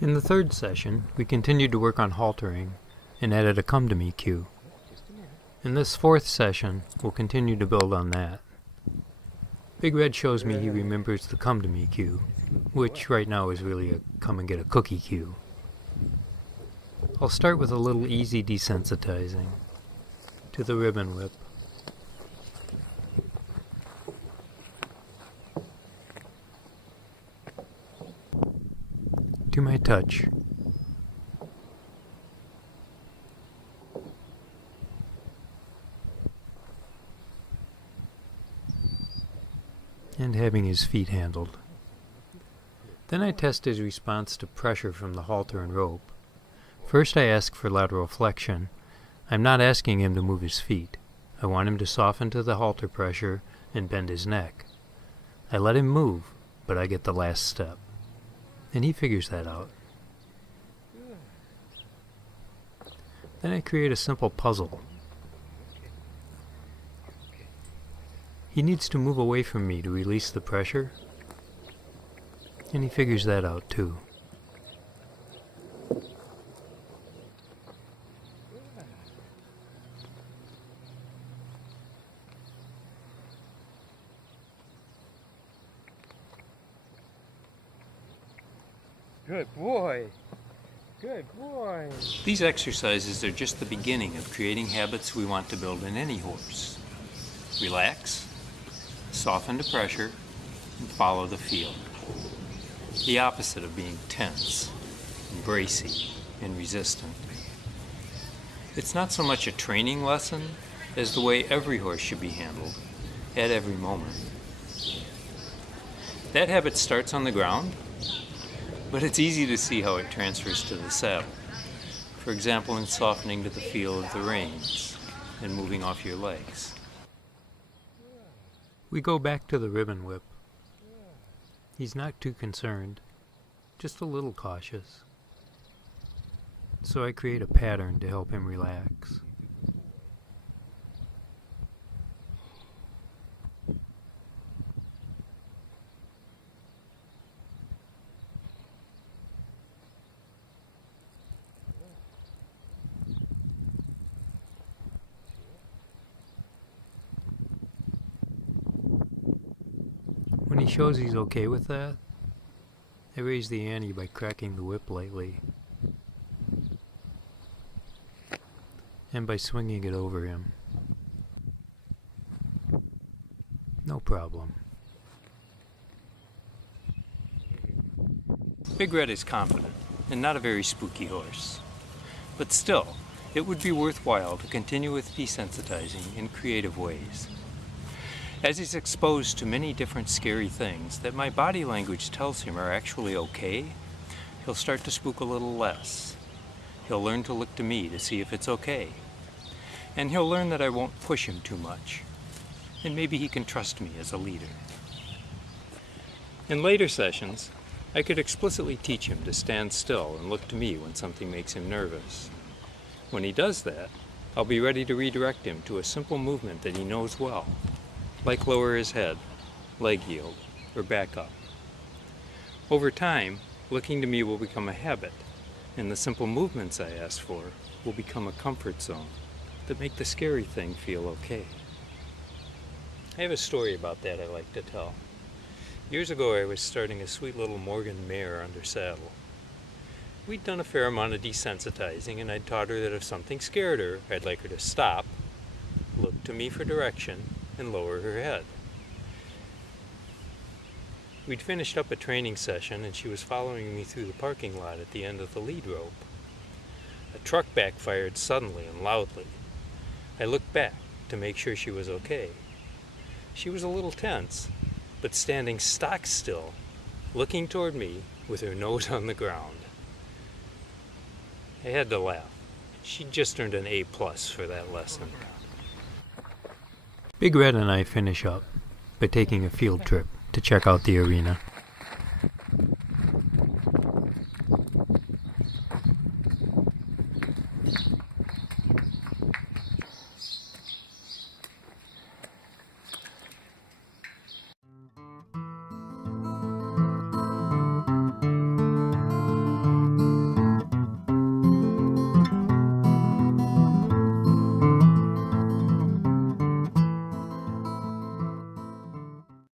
In the third session, we continued to work on haltering and added a come to me cue. In this fourth session, we'll continue to build on that. Big Red shows me he remembers the come to me cue, which right now is really a come and get a cookie cue. I'll start with a little easy desensitizing to the ribbon whip. To my touch. And having his feet handled. Then I test his response to pressure from the halter and rope. First I ask for lateral flexion. I'm not asking him to move his feet. I want him to soften to the halter pressure and bend his neck. I let him move, but I get the last step. And he figures that out. Then I create a simple puzzle. He needs to move away from me to release the pressure, and he figures that out too. Good boy. Good boy. These exercises are just the beginning of creating habits we want to build in any horse. Relax, soften to pressure, and follow the feel. The opposite of being tense, and bracy, and resistant. It's not so much a training lesson as the way every horse should be handled at every moment. That habit starts on the ground, but it's easy to see how it transfers to the saddle. For example, in softening to the feel of the reins and moving off your legs. We go back to the ribbon whip. He's not too concerned, just a little cautious. So I create a pattern to help him relax. When he shows he's okay with that, I raise the ante by cracking the whip lightly and by swinging it over him. No problem. Big Red is confident and not a very spooky horse, but still, it would be worthwhile to continue with desensitizing in creative ways. As he's exposed to many different scary things that my body language tells him are actually okay, he'll start to spook a little less. He'll learn to look to me to see if it's okay. And he'll learn that I won't push him too much. And maybe he can trust me as a leader. In later sessions, I could explicitly teach him to stand still and look to me when something makes him nervous. When he does that, I'll be ready to redirect him to a simple movement that he knows well. Like lower his head, leg yield, or back up. Over time, looking to me will become a habit, and the simple movements I ask for will become a comfort zone that make the scary thing feel okay. I have a story about that I like to tell. Years ago I was starting a sweet little Morgan mare under saddle. We'd done a fair amount of desensitizing, and I'd taught her that if something scared her, I'd like her to stop, look to me for direction, and lower her head. We'd finished up a training session and she was following me through the parking lot at the end of the lead rope. A truck backfired suddenly and loudly. I looked back to make sure she was okay. She was a little tense, but standing stock still, looking toward me with her nose on the ground. I had to laugh. She just earned an A+ for that lesson. Big Red and I finish up by taking a field trip to check out the arena.